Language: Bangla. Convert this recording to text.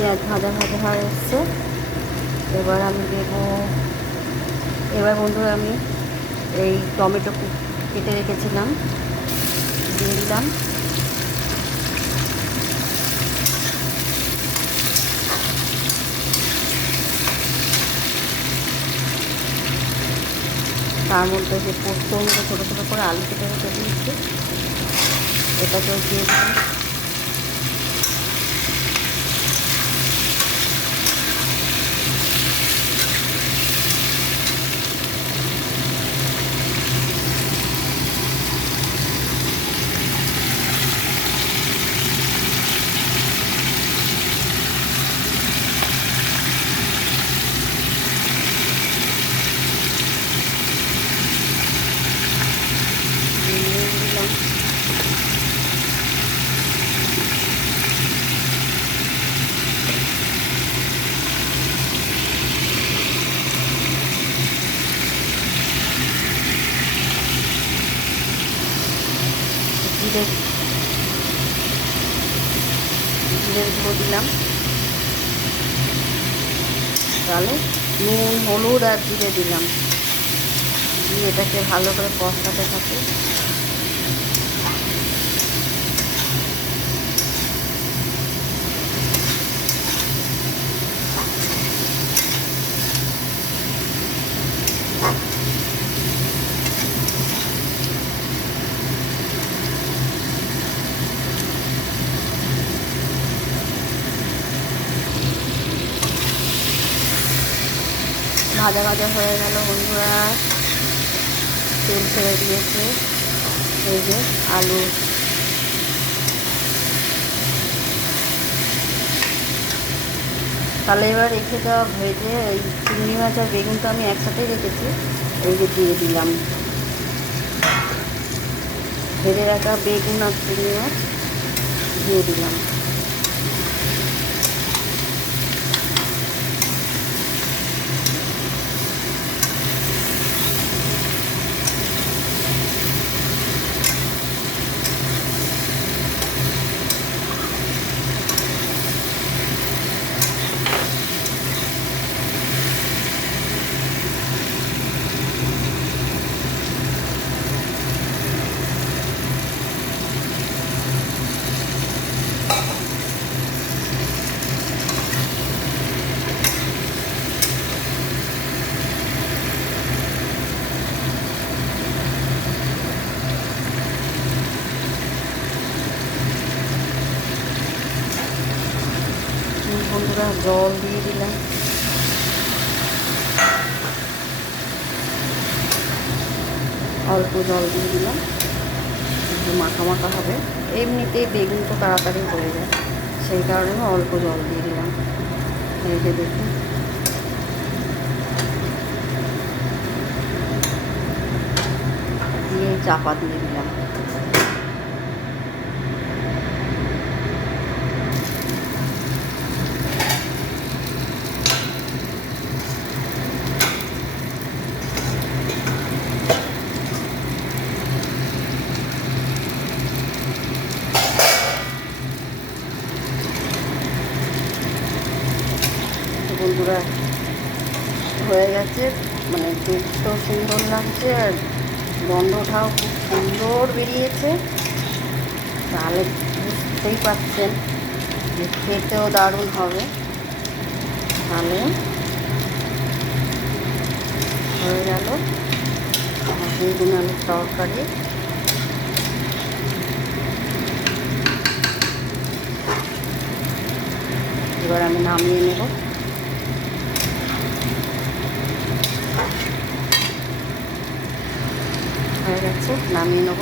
পেঁয়াজ ভাজা ভাজা হয়ে এসছে। এবার আমি দেবো, এবার বন্ধুরা আমি এই টমেটো কেটে রেখেছিলাম দিয়ে দিলাম। তার মধ্যে যে পোস্ত মধ্যে ছোটো ছোটো করে আলু কেটে রেখে দিয়েছি এটাকেও দিয়ে দিলাম। জিরে গুঁড়ো দিলাম, তাহলে নুন হলুদ আর জিরে দিলাম, দিয়ে এটাকে ভালো করে কষাতে থাকে। ভাজা ভাজা হয়ে গেল বন্ধুরা, তেল ছেড়ে দিয়েছে। এই যে আলু, তাহলে এবার রেখে দেওয়া ভেজে এই চিংড়ি মাছ আর বেগুনটা আমি একসাথেই রেখেছি, এই যে দিয়ে দিলাম। ভেজে রাখা বেগুন আর চিংড়ি মাছ দিয়ে দিলাম। বন্ধুরা জল দিয়ে দিলাম, অল্প জল দিয়ে দিলাম, একটু মাখা মাখা হবে। এমনিতেই বেগুন তো তাড়াতাড়ি হয়ে যায়, সেই কারণে আমি অল্প জল দিয়ে দিলাম। এই যে দেখুন, দিয়ে চাপা দিয়ে দিলাম। বন্ধুরা হয়ে গেছে, মানে দেখতেও সুন্দর লাগছে আর গন্ধটাও খুব সুন্দর বেরিয়েছে। তাহলে বুঝতেই পারছেন যে খেতেও দারুণ হবে। তাহলে হয়ে গেল আমার বেগুন আলুর তরকারি। এবার আমি নামিয়ে নেব। হয়ে গেছে, নামিয়ে নেব।